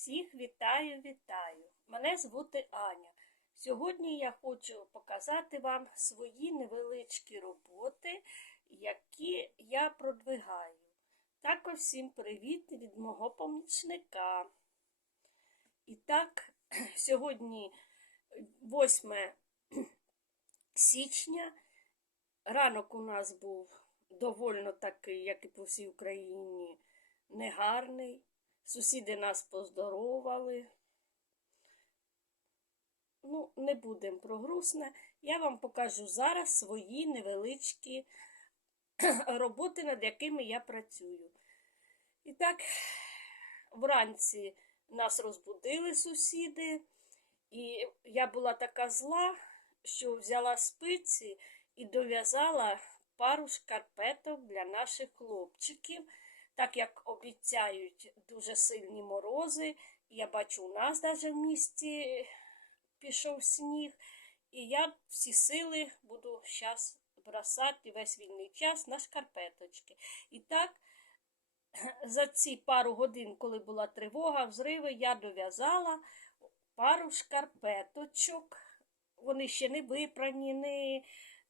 Всіх вітаю, вітаю! Мене звути Аня. Сьогодні я хочу показати вам свої невеличкі роботи, які я продвигаю. Також всім привіт від мого помічника. І так, сьогодні 8 січня. Ранок у нас був довольно такий, як і по всій Україні, негарний. Сусіди нас поздоровали. Ну, не будемо про грустне. Я вам покажу зараз свої невеличкі роботи, над якими я працюю. І так, вранці нас розбудили сусіди, і я була така зла, що взяла спиці і дов'язала пару шкарпеток для наших хлопчиків. Так як обіцяють дуже сильні морози, я бачу, у нас навіть в місті пішов сніг, і я всі сили буду зараз бросати весь вільний час на шкарпеточки. І так, за ці пару годин, коли була тривога, взриви, я дов'язала пару шкарпеточок. Вони ще не випрані, не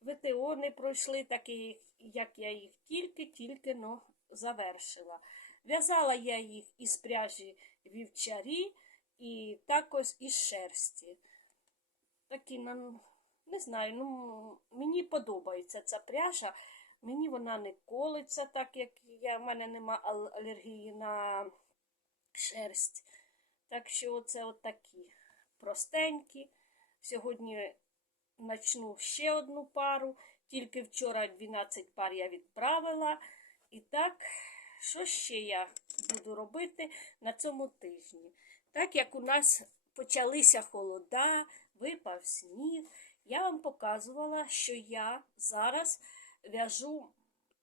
ВТО не пройшли, так як я їх тільки-тільки но завершила. В'язала я їх із пряжі вівчарі і також із шерсті. Такі, не знаю, ну, мені подобається ця пряжа. Мені вона не колиться, так як я, в мене нема алергії на шерсть. Так що оце от такі простенькі. Сьогодні почну ще одну пару. Тільки вчора 12 пар я відправила. І так, що ще я буду робити на цьому тижні? Так як у нас почалися холода, випав сніг, я вам показувала, що я зараз в'яжу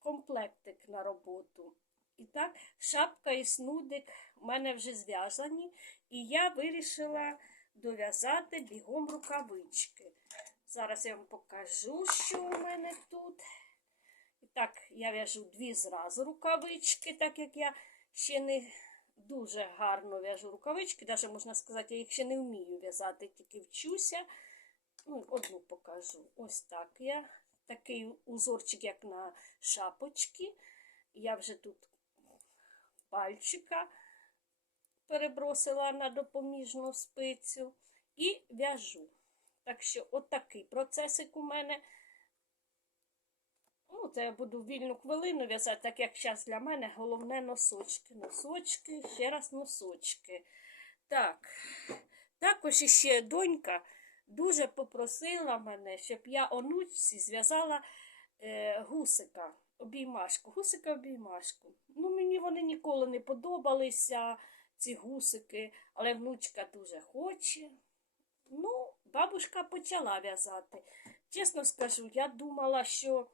комплектик на роботу. І так, шапка і снудик у мене вже зв'язані, і я вирішила дов'язати бігом рукавички. Зараз я вам покажу, що у мене тут. Так, я в'яжу дві зразу рукавички, так як я ще не дуже гарно в'яжу рукавички, навіть можна сказати, я їх ще не вмію в'язати, тільки вчуся. Ну, Одну покажу. Ось так я. Такий узорчик, як на шапочки. Я вже тут пальчика перебросила на допоміжну спицю і в'яжу. Так що, отакий процесик у мене. Ну, це я буду вільну хвилину в'язати, так як зараз для мене головне носочки. Носочки, ще раз носочки. Так, також іще донька дуже попросила мене, щоб я онучці зв'язала е, гусика, обіймашку, гусика обіймашку. Ну, мені вони ніколи не подобалися, ці гусики, але внучка дуже хоче. Ну, бабушка почала в'язати. Чесно скажу, я думала, що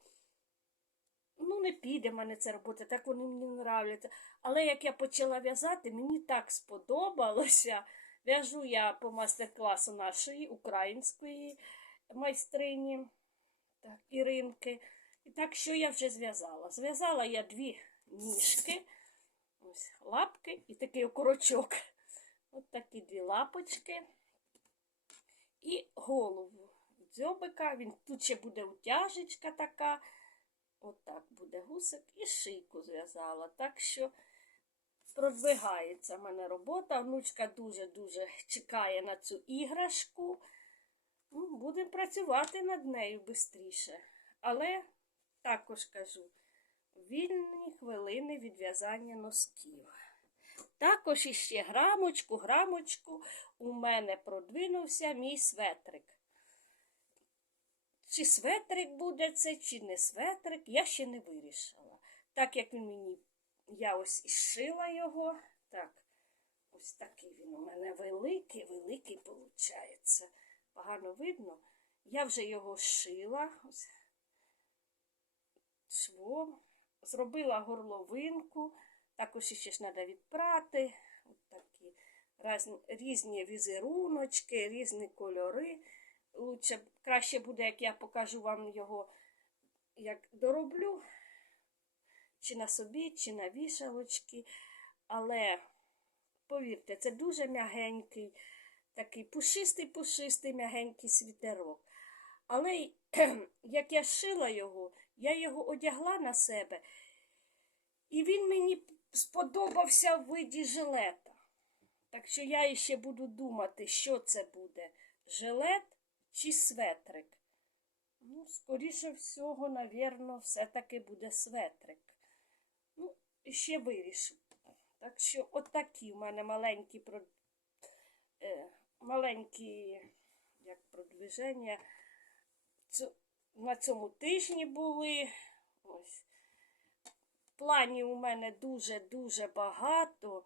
ну, не піде мене ця робота, так вони мені нравляться. Але як я почала в'язати, мені так сподобалося. В'яжу я по мастер-класу нашої української майстрині так, Іринки. І так, що я вже зв'язала? Зв'язала я дві ніжки, ось лапки і такий окорочок. Ось такі дві лапочки. І голову дзьобика. Він тут ще буде утяжечка така. Отак буде гусик і шийку зв'язала. Так що продвигається в мене робота. Внучка дуже-дуже чекає на цю іграшку. Ну, Будемо працювати над нею швидше. Але також кажу, вільні хвилини від в'язання носків. Також іще грамочку, грамочку у мене продвинувся мій светрик. Чи светрик буде це, чи не светрик, я ще не вирішила. Так як він мені, я ось і шила його. Так, ось такий він у мене великий, великий виходить. Погано видно. Я вже його шила ось швом, зробила горловинку, також ще ж треба відпрати. Ось такі різні візеруночки, різні кольори лучше, краще буде, як я покажу вам його, як дороблю, чи на собі, чи на вішалочки. Але повірте, це дуже м'ягенький, такий пушистий, пушистий, м'ягенький світерок. Але як я шила його, я його одягла на себе, і він мені сподобався в виді жилета. Так що я іще буду думати, що це буде: жилет чи светрик. Ну, скоріше всього, навірно, все-таки буде светрик. Ну, ще вирішу. Так що от такі в мене маленькі про... е, маленькі як продвиження Цю- на цьому тижні були. Ось. Планів у мене дуже-дуже багато.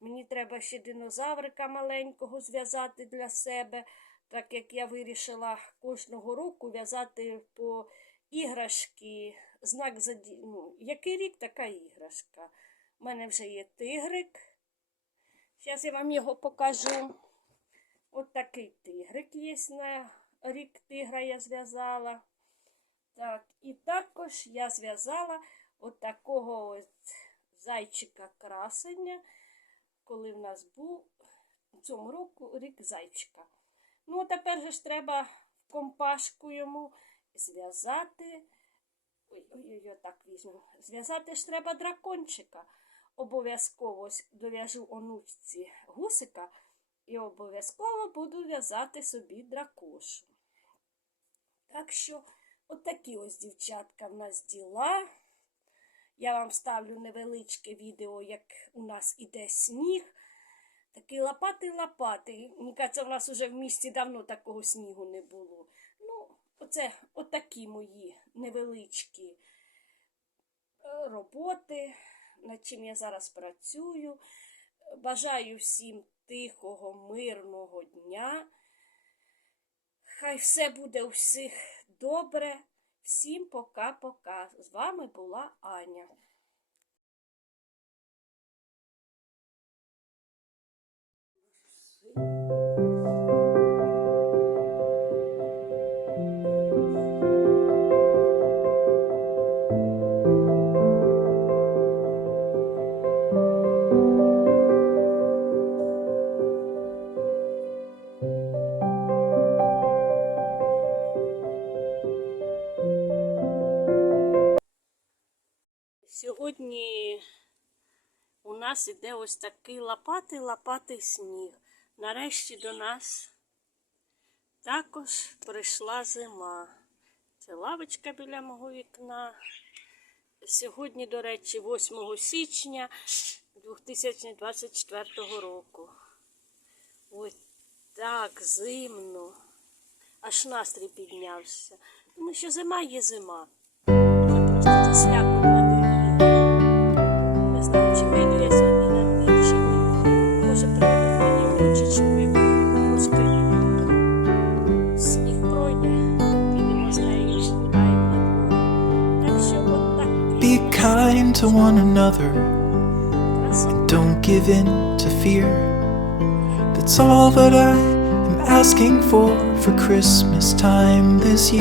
Мені треба ще динозаврика маленького зв'язати для себе, так як я вирішила кожного року в'язати по іграшки, знак заді... ну, який рік така іграшка. У мене вже є тигрик. Зараз я вам його покажу. От такий тигрик є на рік тигра я зв'язала. Так, і також я зв'язала от такого от зайчика красення, коли в нас був у цьому року рік зайчика. Ну, тепер же ж треба в компашку йому зв'язати. Ой-ой-ой, так візьму. Зв'язати ж треба дракончика. Обов'язково дов'яжу онучці гусика і обов'язково буду в'язати собі дракошу. Так що, отакі ось, дівчатка, в нас діла. Я вам ставлю невеличке відео, як у нас іде сніг. Такий лопатий-лопатий. Мені кажеться, у нас уже в місті давно такого снігу не було. Ну, оце отакі мої невеличкі е, роботи, над чим я зараз працюю. Бажаю всім тихого, мирного дня. Хай все буде у всіх добре. Всім пока-пока. З вами була Аня. Сьогодні у нас іде ось такий лопатий-лопатий сніг. Нарешті до нас також прийшла зима. Це лавочка біля мого вікна. Сьогодні, до речі, 8 січня 2024 року. Ось так зимно. Аж настрій піднявся. Тому що зима є зима. Це просто засляпано kind to one another and don't give in to fear. That's all that I am asking for for Christmas time this year.